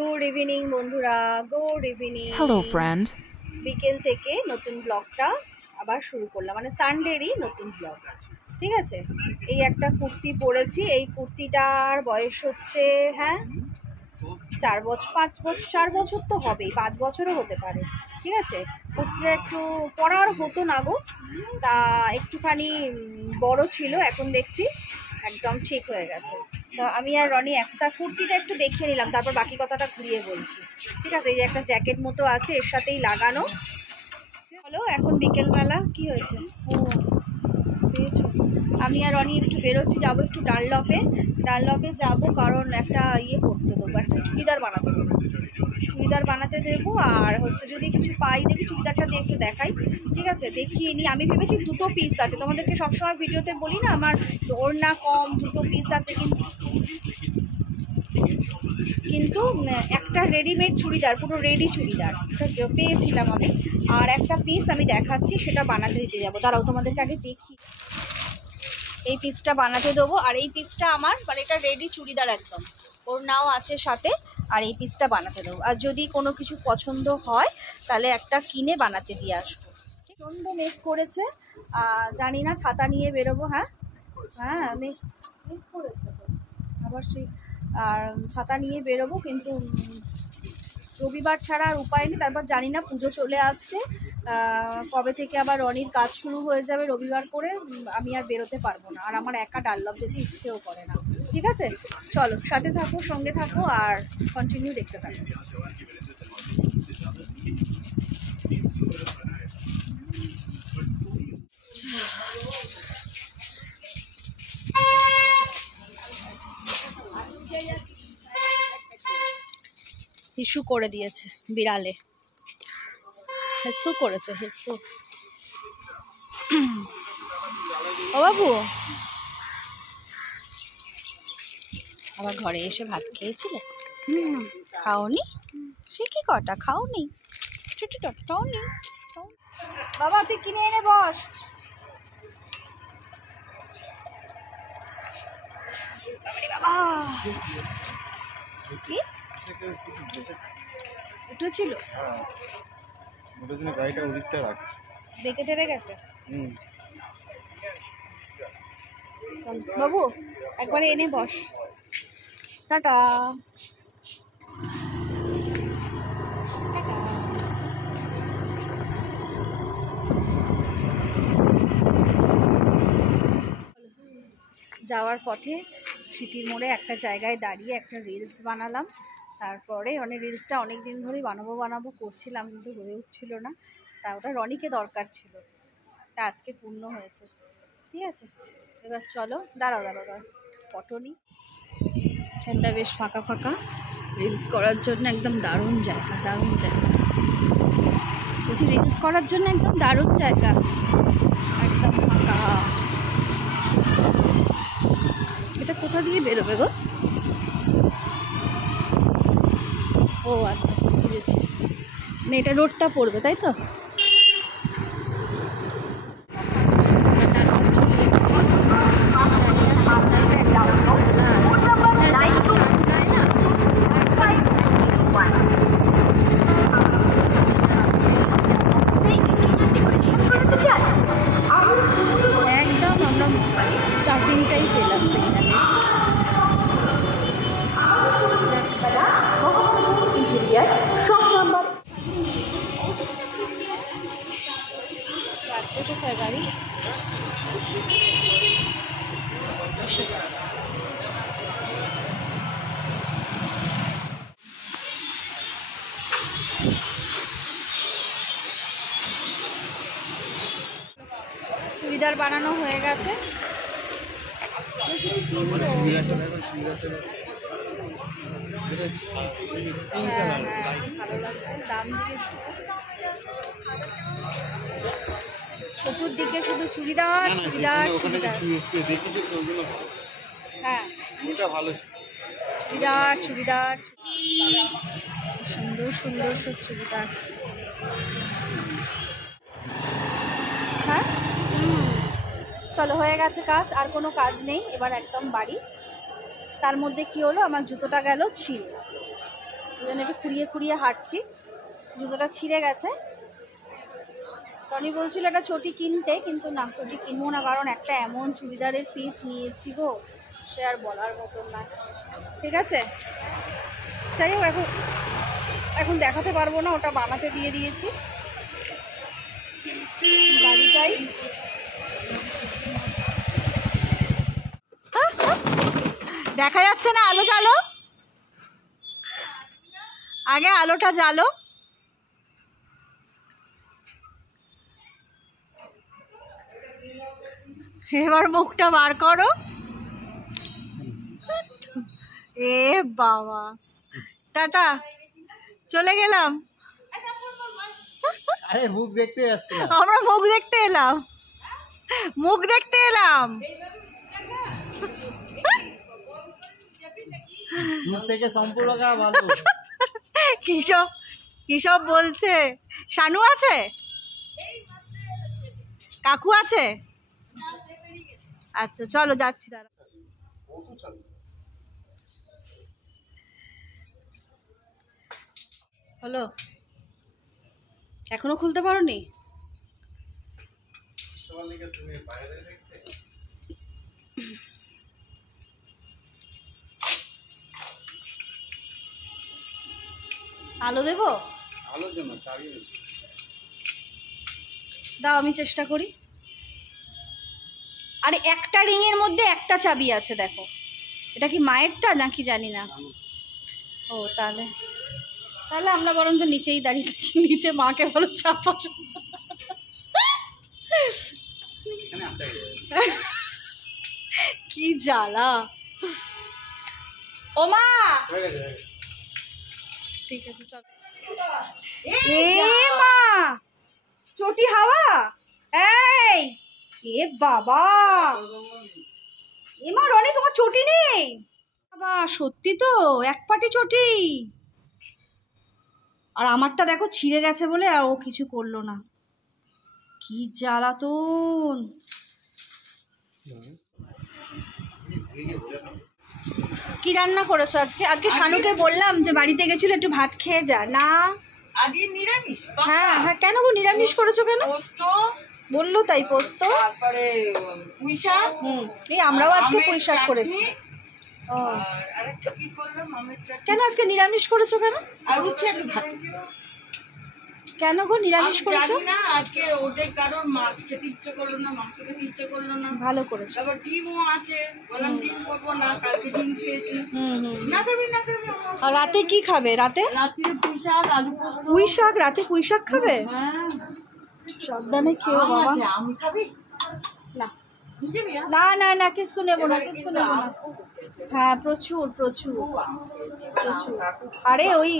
Good evening বন্ধুরা, good evening. Hello friend. বিকেল থেকে নতুন ব্লগটা আবার শুরু করলাম, মানে সানডেরই নতুন ব্লগ। ঠিক আছে, এই একটা কুর্তি পরেছি। এই কুর্তিটার বয়স হচ্ছে 4 বছর তো হবেই, 5 বছরও হতে পারে। ঠিক আছে, কুর্তিটা একটু পরার হতো না গো, তা একটুখানি বড় ছিল, এখন দেখছি একদম ঠিক হয়ে গেছে। তো আমি আর রনি একটা কুর্তিটা একটু দেখিয়ে নিলাম, তারপর বাকি কথাটা ঘুরিয়ে বলছি। ঠিক আছে, এই যে একটা জ্যাকেট মতো আছে, এর সাথেই লাগানো। হলো এখন বিকেলবেলা, কি হয়েছে? ও পেয়েছো? আমি আর রনি একটু বেরোচ্ছি, যাবো একটু ডানলপে যাবো, কারণ একটা করতে দেবো, একটা চুড়িদার বানাতে দেবো। আর হচ্ছে যদি কিছু পাই দেখি, চুড়িদারটা দিয়ে একটু দেখাই। ঠিক আছে, দেখিয়ে নিই। আমি ভেবেছি 2টো পিস আছে, তোমাদেরকে সবসময় ভিডিওতে বলি না আমার ওড়না কম, 2টো পিস আছে, কিন্তু একটা রেডিমেড চুড়িদার, পুরো রেডি চুড়িদার পেয়েছিলাম আমি, আর একটা পিস আমি দেখাচ্ছি, সেটা বানাতে দিতে যাবো। দাঁড়াও তোমাদেরকে আগে দেখি। এই পিসটা বানাতে দেবো, আর এই পিসটা আমার, মানে এটা রেডি চুড়িদার একদম, ওড়নাও আছে সাথে, আর এই পিসটা বানাতে দেবো। আর যদি কোনো কিছু পছন্দ হয় তাহলে একটা কিনে বানাতে দিয়ে আসবো। প্রচণ্ড মেঘ করেছে, জানি না, ছাতা নিয়ে বেরোবো। মেঘ করেছে তো আবার সেই, আর ছাতা নিয়ে বেরোবো, কিন্তু রবিবার ছাড়া আর উপায় নেই। তারপর জানি না, পুজো চলে আসছে, কবে থেকে আবার রনির কাজ শুরু হয়ে যাবে রবিবার করে, আমি আর বেরোতে পারবো না। আর আমার একা ডানলপ যেতে ইচ্ছেও করে না। ঠিক আছে, চলো সাথে থাকো, সঙ্গে থাকো, আর কন্টিনিউ দেখতে থাকো। হিসু করে দিয়েছে বিড়ালে, হেসু করেছে, হেসু। ও বাবু, আবার ঘরে এসে ভাত খেয়েছিলে? খাওনি? সে কি কটা খাওনি? খাওনি? বাবা তুই কিনে এনে বস। বাবা কি উঠেছিল? গাড়িটা ওদিকটা রাখ, দেখে টেরে গেছে। বাবু একবারে এনে বস। টাটা। যাওয়ার পথে স্মৃতির মোড়ে একটা জায়গায় দাঁড়িয়ে একটা রিলস বানালাম। তারপরে রিলসটা অনেক দিন ধরেই বানাবো করছিলাম, কিন্তু হয়ে উঠছিল না। তা ওটা রনিকে দরকার ছিল, তা আজকে পূর্ণ হয়েছে। ঠিক আছে, এবার চলো। দাঁড়াও ফটো নিই। ঠান্ডা বেশ ফাঁকা, রিলস করার জন্য একদম দারুণ জায়গা। বলছি রিলস করার জন্য একদম দারুণ জায়গা, একদম ফাঁকা। এটা কোথা দিয়ে বেরোবে গো? ও আচ্ছা, বুঝেছি, মানে এটা রোডটা পড়বে, তাই তো? একদম আমরা স্টার্টিংটাই পেলাম সেখানে। কোথায় গাড়ি? চুড়িদার বানানো হয়ে গেছে। ভালো লাগছে, দাম চতুর্দিকে শুধু চুড়িদার। হ্যাঁ, চুড়িদার সুন্দর সব চুড়িদার। চলো, হয়ে গেছে কাজ, আর কোনো কাজ নেই, এবার একদম বাড়ি। তার মধ্যে কি হলো, আমার জুতোটা গেল ছিঁড়ে। জন্য একটু খুঁড়িয়ে খুঁড়িয়ে হাঁটছি। জুতোটা ছিঁড়ে গেছে। টনি বলছিল একটা চটি কিনতে, কিন্তু না, চটি কিনবো না, কারণ একটা এমন চুড়িদারের পিস নিয়েছি গো, সে আর বলার মতন না। ঠিক আছে, যাই হোক, এখন দেখাতে পারবো না, ওটা বানাতে দিয়ে দিয়েছি। বাড়ি যাই। দেখা যাচ্ছে না, আলো জ্বালো, আগে আলোটা জ্বালো। এবার মুখটা বার করো। এ বাবা, টাটা, চলে গেলাম। আরে মুখ দেখতে যাচ্ছি না, আমরা মুখ দেখতে এলাম, মুখ দেখতে এলাম। দূর থেকে সম্পূর্ণ ভালো। কিসব বলছে? শানু আছে, কাকু আছে? আচ্ছা চলো, যাচ্ছি। দাঁড়া, হলো, এখনো খুলতে পারোনি? আলো দেবো? আলোর জন্য চাবি বেশি দাও, আমি চেষ্টা করি। আরে একটা রিং এর মধ্যে একটা চাবি আছে, দেখো। এটা কি মায়েরটা নাকি জানি না। ও, তাহলে আমরা বরঞ্চ নিচেই দাঁড়িয়ে থাকি, নিচে মাকে বলো চাপা। কি জ্বালা। ও মা, ঠিক আছে চল। এ মা, চটি হাওয়া। এই, এ বাবা, এ মা, রনি তোমার চটি নেই? বাবা, সত্যি তো, এক পাটি চটি। আর আমারটা দেখো ছিঁড়ে গেছে বলে আর ও কিছু করলো না। কি জ্বালাতন। কি রান্না করেছো আজকে? আজকে শানুকে বললাম যে বাড়িতে গেছিল একটু ভাত খেয়ে যা। না, আগে নিরামিষ। হ্যাঁ হ্যাঁ, কেন গো নিরামিষ করেছো কেন? পোস্ত, বললো তাই, পোস্ত, তারপরে পুঁই শাক, এই আমরাও আজকে আমের পুঁই শাক চাটনি, করেছি। ও, আর আরেকটা কি করলাম, আমের চাটনি। কেন আজকে নিরামিষ করেছো কেন? আর উচ্ছে আলু ভাত। কেন গো নিরামিষ আমি করেছো? জানি না, আজকে ওদের কারোর মাছ খেতে ইচ্ছে করলো না, মাংস খেতে ইচ্ছে করলো না। ভালো করেছো। তারপর ডিমও আছে, বললাম ডিম করবো না, কালকে ডিম খেয়েছি। হুম। না খাবি না খাবি। আর রাতে কি খাবে? রাতে রাত্রে পুঁই শাক, আলু পোস্ত। পুঁই শাক? রাতে পুঁই শাক খাবে? হ্যাঁ, সাবধানে খেও আম বাবা। আছে, আমি খাবি না নিজে নিয়ে আয়। না না না, কিছু নেবো না, এবারে কিছু কিন্তু নেবো না। আম খুব উঠেছে। হ্যাঁ, প্রচুর প্রচুর খুব আম খেয়েছি। প্রচুর। কাকু আরে ওই